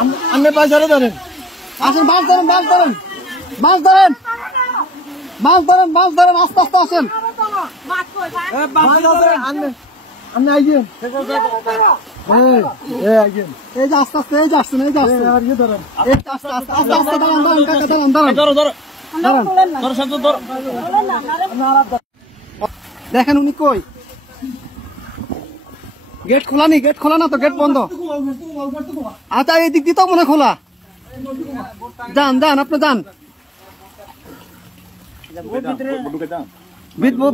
আপনি পয়সারে ধরেন, আসেন, মাছ ধরেন, মাছ ধরেন, মাছ ধরেন, মাছ ধরেন, মাছ ধরেন, আস্তে আস্তে আসেন। আপনি আইয়েন, এই যে আস্তে আস্তে, এই যে আসছেন, এই যে আসছেন, ধরেন, আস্তে আস্তে আস্তে আস্তে দাঁড়ান, দাঁড়ান, কাকা দাঁড়ান, দাঁড়ান, দাঁড়ান। দেখেন উনি কই, গেট খোলা নি, গেট খোলা না তো, গেট বন্ধ। আচ্ছা এই দিক দিয়ে তো মনে খোলা, যান যান, আপনি যান,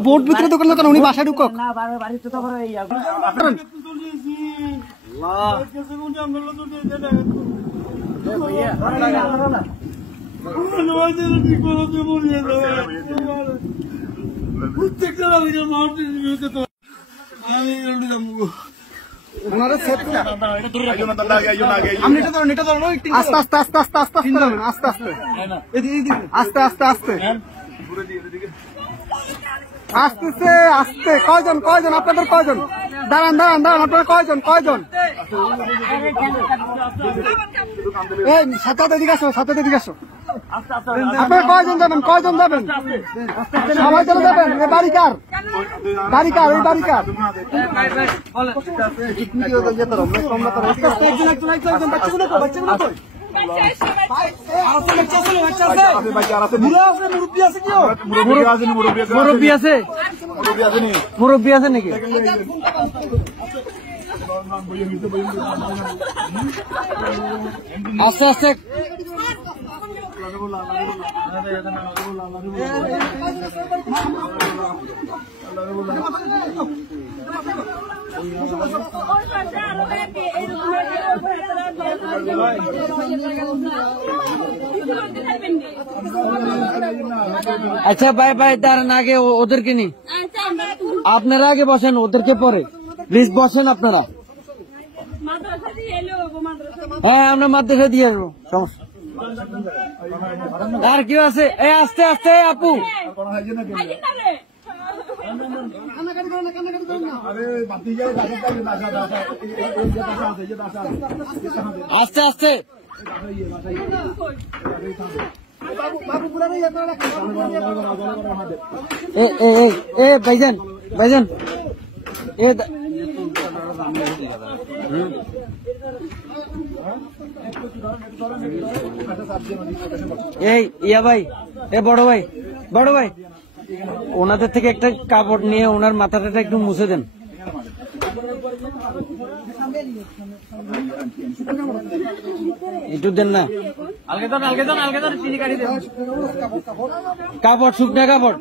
বোট ভিতরে ঢুকেন না কেন, উনি বাসায় ঢুকক। আস্তে আস্তে আস্তে আস্তে আস্তে আস্তে আস্তে আস্তে আস্তে আসতেছে, আসতে কয়জন, কয়জন আপনাদের, কয়জন, দাঁড়ান দাঁড়ান দাঁড়ান, আপনারা কয়জন, কয়জন, এই সাথে এদিকে আসো, সাথে এদিকে আসো, আপনারা কয়জন যাবেন, কয়জন যাবেন, সবাই চলে যাবেন। এ বাড়ি কার, বাড়ি কার, এই বাড়ি কার, মুরব্বী আছে, মুরব্বী আছে নাকি? আস্তে আস্তে আচ্ছা ভাই ভাই, দাঁড়ান, আগে ওদেরকে নি, আপনারা আগে বসেন, ওদেরকে পরে প্লিজ বসেন আপনারা। হ্যাঁ আমরা মাদ্রাসা দিয়ে আসবো, সমস্যা। আর কেউ আছে? এই আস্তে আস্তে আপু, আস্তে আস্তে, ভাইজান ভাইজান, এই ইয়া ভাই, এ বড় ভাই, বড় ভাই, ওনাদের থেকে একটা কাপড় নিয়ে ওনার মাথাটা একটু মুছে দেন। একটু দেন না, কাপড়, শুকনা কাপড়।